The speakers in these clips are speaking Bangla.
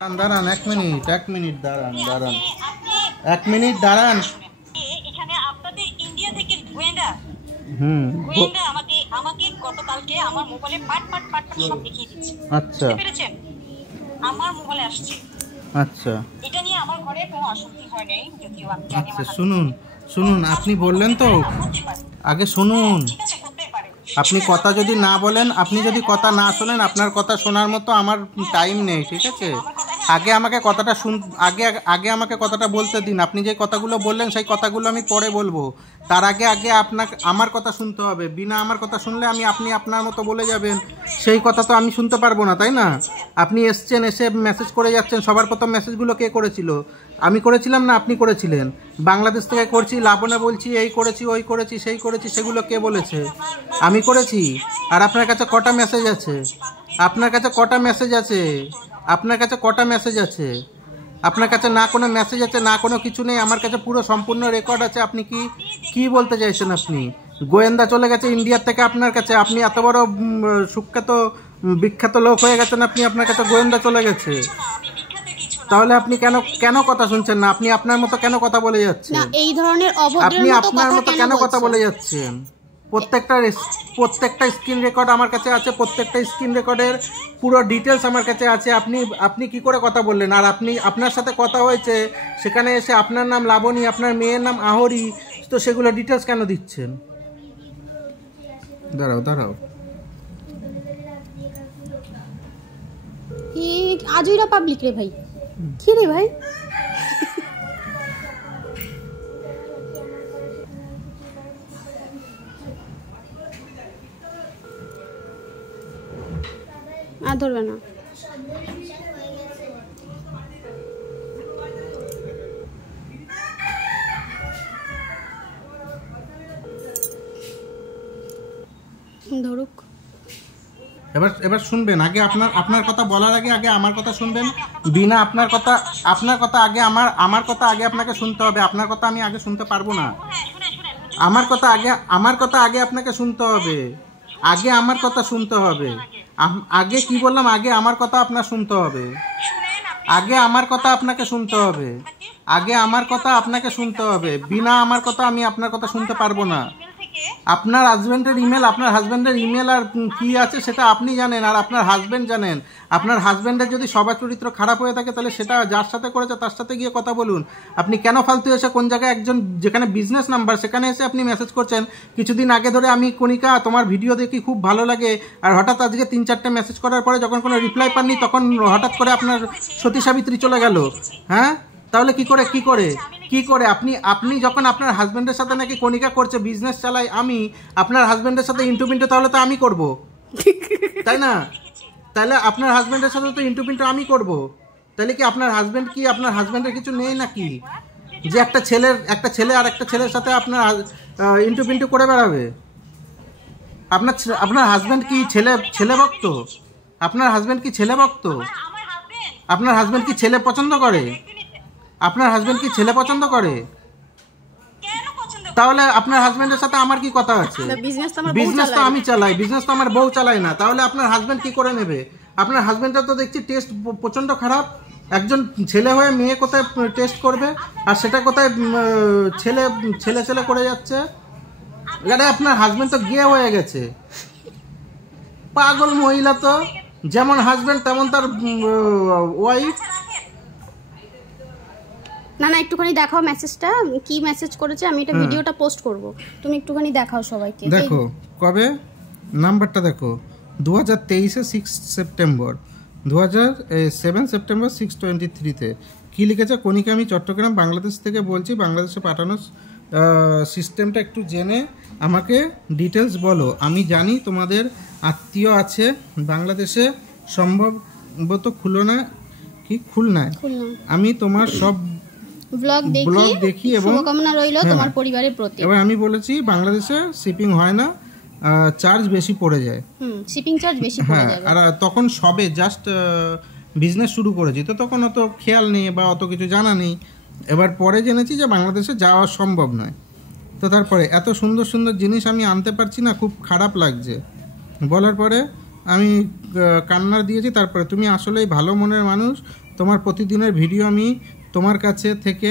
দাঁড়ান এক মিনিট দাঁড়ান এক মিনিট দাঁড়ান। এখানে আপনাদের ইন্ডিয়া থেকে গোয়েন্দা আমাকে আমাকে গতকালকে আমার মোবাইলে পাট সব দেখিয়ে দিচ্ছে। আচ্ছা পেরেছেন? আমার মোবাইলে আসছে। আচ্ছা এটা নিয়ে আমার ঘরে কোনো অশান্তি হয় নাই, যদিও আমি জানি। আচ্ছা শুনুন আপনি বললেন তো, আগে শুনুন। আপনি কথা যদি না বলেন, আপনি যদি কথা না শোনেন, আপনার কথা শোনার মতো আমার টাইম নেই, ঠিক আছে? আগে আমাকে কথাটা আগে আমাকে কথাটা বলতে দিন। আপনি যে কথাগুলো বললেন সেই কথাগুলো আমি পরে বলবো। তার আগে আপনাকে আমার কথা শুনতে হবে। বিনা আমার কথা শুনলে আপনি আপনার মতো বলে যাবেন, সেই কথা তো আমি শুনতে পারবো না, তাই না? আপনি এসছেন, এসে মেসেজ করে যাচ্ছেন। সবার প্রথম মেসেজগুলো কে করেছিল? আমি করেছিলাম না আপনি করেছিলেন? বাংলাদেশ থেকে করছি, লাবণা বলছি, এই করেছি, ওই করেছি, সেই করেছি, সেগুলো কে বলেছে? আমি করেছি। আর আপনার কাছে কটা মেসেজ আছে? আপনার কাছে কটা মেসেজ আছে? আপনার কাছে কটা মেসেজ আছে? আপনার কাছে না কোনো মেসেজ আছে, না কোনো কিছু নেই। আমার কাছে পুরো সম্পূর্ণ রেকর্ড আছে। আপনি কি বলতে চাইছেন? আপনি গোয়েন্দা চলে গেছে ইন্ডিয়ার থেকে আপনার কাছে। আপনি এত বড় সুখ্যাত বিখ্যাত লোক হয়ে গেছেন, আপনার কাছে গোয়েন্দা চলে গেছে। তাহলে আপনি কেন কথা শুনছেন না? আপনি আপনার মতো কেন কথা বলে যাচ্ছেন? এই ধরনের আপনি আপনার মতো কেন কথা বলে যাচ্ছেন? প্রত্যেকটা স্ক্রিন রেকর্ড আমার কাছে আছে। প্রত্যেকটা স্ক্রিন রেকর্ডের পুরো ডিটেলস আমার কাছে আছে। আপনি কি করে কথা বললেন? আর আপনার সাথে কথা হয়েছে, সেখানে এসে আপনার নাম লাবণী, আপনার মেয়ের নাম আহরি, তো সেগুলো ডিটেলস কেন দিচ্ছেন? দাঁড়াও আজইরা পাবলিক রে ভাই। কি রে ভাই? আর ধরবে না। ধরুক। এবার শুনবেন। আগে আপনার কথা বলার আগে আমার কথা শুনবেন। বিনা আপনার কথা আগে আমার কথা আগে আপনাকে শুনতে হবে। আপনার কথা আমি আগে শুনতে পারবো না। আমার কথা আগে আপনাকে শুনতে হবে। আগে আমার কথা শুনতে হবে। আগে কি বললাম? আগে আমার কথা আপনার শুনতে হবে। আগে আমার কথা আপনাকে শুনতে হবে। আগে আমার কথা আপনাকে শুনতে হবে। বিনা আমার কথা আমি আপনার কথা শুনতে পারবো না। আপনার হাজবেন্ডের ইমেল আর কি আছে সেটা আপনি জানেন, আর আপনার হাজবেন্ড জানেন। আপনার হাজবেন্ডের যদি স্বভাব চরিত্র খারাপ হয়ে থাকে, তাহলে সেটা যার সাথে করেছে তার সাথে গিয়ে কথা বলুন। আপনি কেন ফালতু এসে কোন জায়গায় একজন যেখানে বিজনেস নাম্বার, সেখানে এসে আপনি মেসেজ করছেন? কিছুদিন আগে ধরে আমি কণিকা তোমার ভিডিও দেখি খুব ভালো লাগে, আর হঠাৎ আজকে 3-4টে মেসেজ করার পরে যখন কোনো রিপ্লাই পাননি, তখন হঠাৎ করে আপনার সতী সাবিত্রী চলে গেল। হ্যাঁ, তাহলে কি করে আপনি যখন আপনার হাজবেন্ডের সাথে নাকি কণিকা করছে, বিজনেস চালাই আমি, আপনার হাজবেন্ডের সাথে ইন্টু তাহলে তো আমি করব, তাই না? তাহলে আপনার হাজবেন্ডের সাথে তো ইন্টু আমি করব। তাহলে কি আপনার হাজবেন্ডের কিছু নেই নাকি, যে একটা ছেলে আর একটা ছেলের সাথে আপনার ইন্টু করে বেড়াবে? আপনার হাজবেন্ড কি ছেলে ভক্ত? আপনার হাজবেন্ড কি ছেলে ভক্ত? আপনার হাজবেন্ড কি ছেলে পছন্দ করে? আপনার হাজবেন্ড কি ছেলে পছন্দ করে? তাহলে আপনার হাজবেন্ডের সাথে আমার কি কথা আছে? বিজনেস তো আমি চালাই, বিজনেস তো আমার বউ চালাই না। তাহলে আপনার হাজবেন্ড কি করে নেবে? আপনার হাজবেন্ডের তো দেখছি টেস্ট প্রচন্ড খারাপ। একজন ছেলে হয়ে মেয়ে কোথায় টেস্ট করবে, আর সেটা কোথায় ছেলে করে যাচ্ছে। আরে আপনার হাজবেন্ড তো গিয়ে হয়ে গেছে, পাগল মহিলা তো। যেমন হাজবেন্ড তেমন তার ওয়াইফ। না একটুখানি দেখাও মেসেজটা, কি মেসেজ করেছে। আমি এটা ভিডিওটা পোস্ট করব, তুমি একটুখানি দেখাও সবাইকে। দেখো কবে নাম্বারটা দেখো, 2023 6 সেপ্টেম্বর, 7 সেপ্টেম্বর 6:23 কি লিখেছে? কণিকা, আমি চট্টগ্রাম বাংলাদেশ থেকে বলছি। বাংলাদেশে পাঠানোর সিস্টেমটা একটু জেনে আমাকে ডিটেলস বলো। আমি জানি তোমাদের আত্মীয় আছে বাংলাদেশে, সম্ভবত খুলনায়। আমি তোমার সব ব্লগ দেখি এবং শুভকামনা রইল তোমার পরিবারের প্রতি। এবার আমি বলেছি বাংলাদেশে শিপিং হয় না, চার্জ বেশি পড়ে যায়। শিপিং চার্জ বেশি পড়ে যাবে। আর তখন সবে জাস্ট বিজনেস শুরু করেছি, তো তখন অত খেয়াল নেই বা অত কিছু জানা নেই। এবার পরে জেনেছি যে বাংলাদেশে যাওয়া সম্ভব নয়। তো তারপরে এত সুন্দর জিনিস আমি আনতে পারছি না, খুব খারাপ লাগছে। বলার পরে আমি কান্না দিয়েছি। তারপরে তুমি আসলেই ভালো মনের মানুষ, তোমার প্রতিদিনের ভিডিও আমি তোমার কাছে থেকে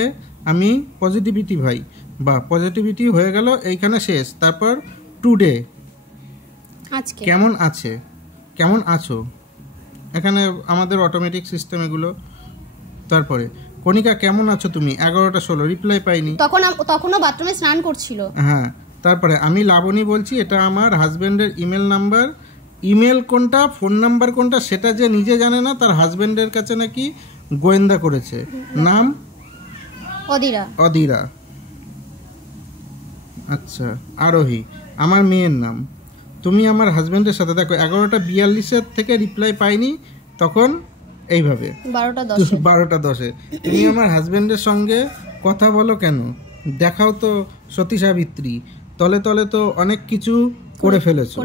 আমি পজিটিভিটি ভাই বা পজিটিভিটি হয়ে গেল এইখানে শেষ। তারপর টুডে আজকে কেমন আছো, এখানে আমাদের অটোমেটিক সিস্টেম এগুলো। তারপরে কণিকা কেমন আছো তুমি, 11টা 16, রিপ্লাই পাইনি, তখনও বাথরুমে স্নান করছিল। হ্যাঁ। তারপরে আমি লাবণী বলছি, এটা আমার হাজব্যান্ডের ইমেল নাম্বার। ইমেল কোনটা, ফোন নাম্বার কোনটা সেটা যে নিজে জানে না, তার হাজব্যান্ডের কাছে নাকি গোয়েন্দা করেছে। নাম অদিরা। আচ্ছা, আরোহী আমার মেয়ের নাম। তুমি আমার হাজব্যান্ডের সাথে দেখো 11টা 42 থেকে রিপ্লাই পাইনি, তখন এইভাবে 12টা 10 তুমি আমার হাজব্যান্ডের সঙ্গে কথা বলো কেন, দেখাও তো সতী সাবিত্রী, তলে তলে তো অনেক কিছু করে ফেলেছো।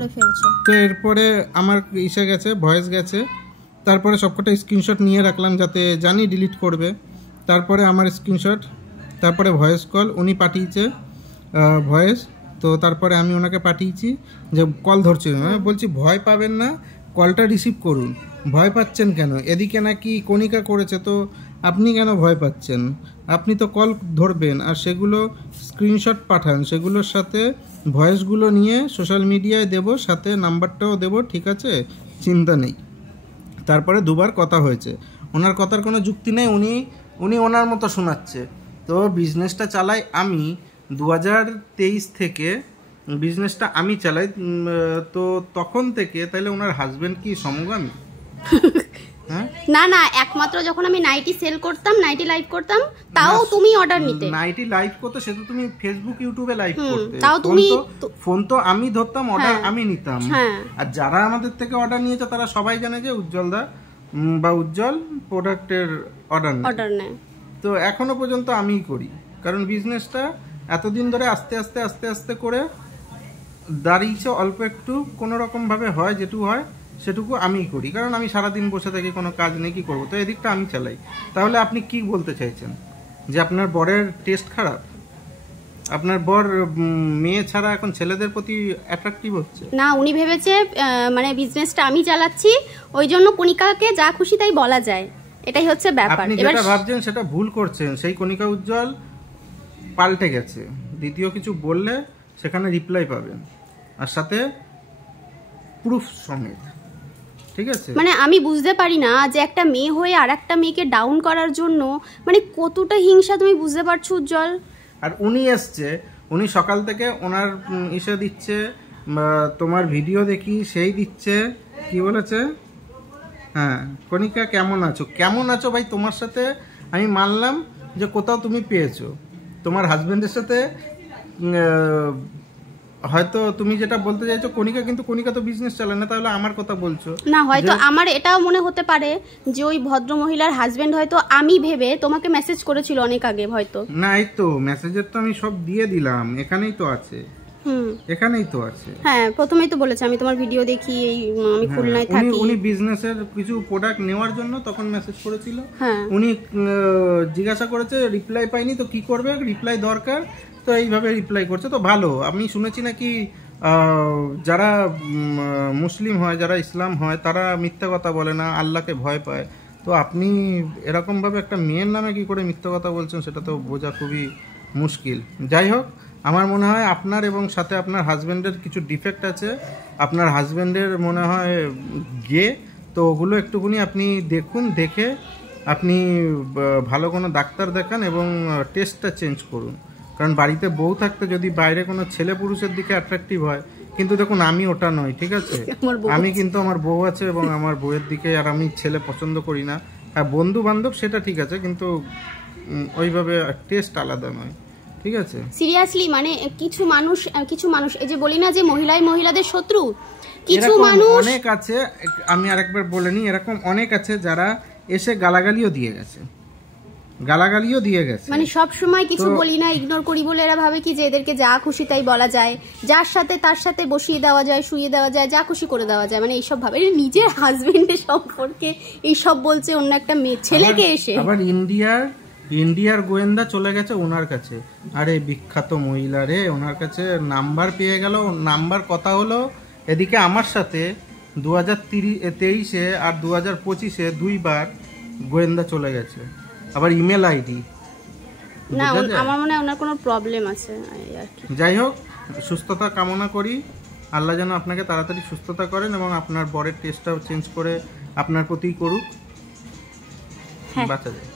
তো এরপরে আমার ইসে গেছে, ভয়েস গেছে, তারপরে সবকটা স্ক্রিনশট নিয়ে রাখলাম যাতে জানি ডিলিট করবে। তারপরে আমার স্ক্রিনশট, তারপরে ভয়েস কল উনি পাঠিয়েছে ভয়েস, তো তারপরে আমি ওনাকে পাঠিয়েছি যে কল ধরছি না, বলছি ভয় পাবেন না, কলটা রিসিভ করুন, ভয় পাচ্ছেন কেন, এদিকে নাকি কণিকা করেছে, তো আপনি কেন ভয় পাচ্ছেন, আপনি তো কল ধরবেন, আর সেগুলো স্ক্রিনশট পাঠান, সেগুলোর সাথে ভয়েসগুলো নিয়ে সোশ্যাল মিডিয়ায় দেব, সাথে নাম্বারটাও দেব, ঠিক আছে, চিন্তা নেই। তারপরে দুবার কথা হয়েছে, ওনার কথার কোনো যুক্তি নেই, উনি ওনার মতো শোনাচ্ছে। তো বিজনেসটা চালাই আমি 2023 থেকে, বিজনেসটা আমি চালাই, তো তখন থেকে তাহলে ওনার হাজবেন্ড কি সমগামী? হ্যাঁ না, একমাত্র যখন আমি নাইটি সেল করতাম, নাইটি লাইভ করতাম, তাও তুমি অর্ডার নিতে। নাইটি লাইভ করতে, সে তো তুমি ফেসবুক ইউটিউবে লাইভ করতে, তাও তুমি ফোন তো আমি ধরতাম, অর্ডার আমি নিতাম। আর যারা আমাদের থেকে অর্ডার নিয়েছে তারা সবাই জানে যে উজ্জ্বলদা বা উজ্জ্বল প্রোডাক্টের অর্ডার নেয়। তো এখনো পর্যন্ত আমিই করি, কারণ বিজনেসটা এতদিন ধরে আস্তে আস্তে করে দাঁড়িয়েছে, অল্প একটু কোনো রকম ভাবে হয়, যেটুকু হয় সেটুকু আমিই করি, কারণ আমি সারাদিন বসে থাকি, কোনো কাজ নেই, কি করবো, তো এদিকটা আমি চালাই। তাহলে আপনি কি বলতে চাইছেন, যে আপনার বরের টেস্ট খারাপ, আপনার বর মেয়ে ছাড়া এখন ছেলেদের প্রতি অ্যাট্রাকটিভ হচ্ছে? না, উনি ভেবেছে মানে বিজনেসটা আমি চালাচ্ছি, ওই জন্য কণিকাকে যা খুশি তাই বলা যায়, এটাই হচ্ছে ব্যাপার। আপনি যেটা ভাবছেন সেটা ভুল করছেন। সেই কণিকা উজ্জ্বল পাল্টে গেছে, দ্বিতীয় কিছু বললে সেখানে রিপ্লাই পাবেন, আর সাথে প্রুফ সমেত, ঠিক আছে? মানে আমি বুঝতে পারি না যে একটা মেয়ে হয়ে আর একটা মেয়েকে ডাউন করার জন্য মানে কতটা হিংসা, তুমি বুঝতে পারছো উজ্জ্বল? আর উনি এসছে, উনি সকাল থেকে ওনার ইসে দিচ্ছে, তোমার ভিডিও দেখি সেই দিচ্ছে, কি বলেছে, হ্যাঁ কণিকা কেমন আছো ভাই, তোমার সাথে আমি মানলাম যে কোথাও তুমি পেয়েছো, তোমার হাজবেন্ডের সাথে হয়তো তুমি যেটা বলতে চাইছো কণিকা, কিন্তু কণিকা তো বিজনেস চালায় না, তাহলে আমার কথা বলছো না? হয়তো আমার এটাও মনে হতে পারে যে ওই ভদ্র মহিলার হাজবেন্ড হয়তো আমি ভেবে তোমাকে মেসেজ করেছিল অনেক আগে, হয়তো। না, এই তো মেসেজের তো আমি সব দিয়ে দিলাম, এখানেই তো আছে, এখানেই তো আছে। হ্যাঁ, প্রথমেই তো বলেছে আমি তোমার ভিডিও দেখি, আমি খুলনায় থাকি। উনি বিজনেসের কিছু প্রোডাক্ট নেওয়ার জন্য তখন মেসেজ করেছিল, হ্যাঁ। উনি জিজ্ঞাসা করেছে, রিপ্লাই পাইনি, তো কি করবে, রিপ্লাই দরকার, তো এইভাবে রিপ্লাই করছে। তো ভালো, আমি শুনেছি নাকি যারা মুসলিম হয়, যারা ইসলাম হয়, তারা মিথ্যা কথা বলে না, আল্লাহকে ভয় পায়। তো আপনি এরকমভাবে একটা মেয়ের নামে কি করে মিথ্যা কথা বলছেন, সেটা তো বোঝা খুবই মুশকিল। যাই হোক, আমার মনে হয় আপনার এবং সাথে আপনার হাজব্যান্ডের কিছু ডিফেক্ট আছে, আপনার হাজব্যান্ডের মনে হয় গে, তো ওগুলো একটুখানি আপনি দেখুন, দেখে আপনি ভালো কোনো ডাক্তার দেখান এবং টেস্টটা চেঞ্জ করুন। কারণ বাড়িতে বউ থাকতে যদি বাইরে কোনো ছেলে পুরুষের দিকে অ্যাট্রাকটিভ হয়, কিন্তু দেখুন আমি ওটা নই, ঠিক আছে, আমি কিন্তু আমার বউ আছে এবং আমার বউয়ের দিকে, আর আমি ছেলে পছন্দ করি না। হ্যাঁ, বন্ধু বান্ধব সেটা ঠিক আছে, কিন্তু ওইভাবে টেস্ট আলাদা নয়, ঠিক আছে? সিরিয়াসলি, মানে কিছু মানুষ এই যে বলি না যে মহিলাদের শত্রু, কিছু মানুষ অনেক আছে, আমি আরেকবার বলে নিই, এরকম অনেক আছে যারা এসে গালাগালিও দিয়ে গেছে, মানে সব সময় কিছু বলি না, ইগনোর করি বলে এরা ভাবে কি যে এদেরকে যা খুশি তাই বলা যায়, যার সাথে তার সাথে বসিয়ে দেওয়া যায়, শুইয়ে দেওয়া যায়, যা খুশি করে দেওয়া যায়, মানে এইসব ভাবে। নিজের হাজবেন্ডের সম্পর্কে এইসব বলছে অন্য একটা মেয়ে ছেলেকে এসে। আবার ইন্ডিয়ার গোয়েন্দা চলে গেছে ওনার কাছে, আরে বিখ্যাত মহিলা রে, ওনার কাছে নাম্বার পেয়ে গেল, নাম্বার কথা হলো, এদিকে আমার সাথে 2023 আর 2025 দুইবার গোয়েন্দা চলে গেছে, আবার ইমেল আইডি। না আমার মনে হয় ওনার কোনো প্রবলেম আছে এই আর কি। যাই হোক, সুস্থতা কামনা করি, আল্লাহ যেন আপনাকে তাড়াতাড়ি সুস্থতা করেন এবং আপনার বরের টেস্টটাও চেঞ্জ করে আপনার প্রতিই করুক, বাঁচা যায়।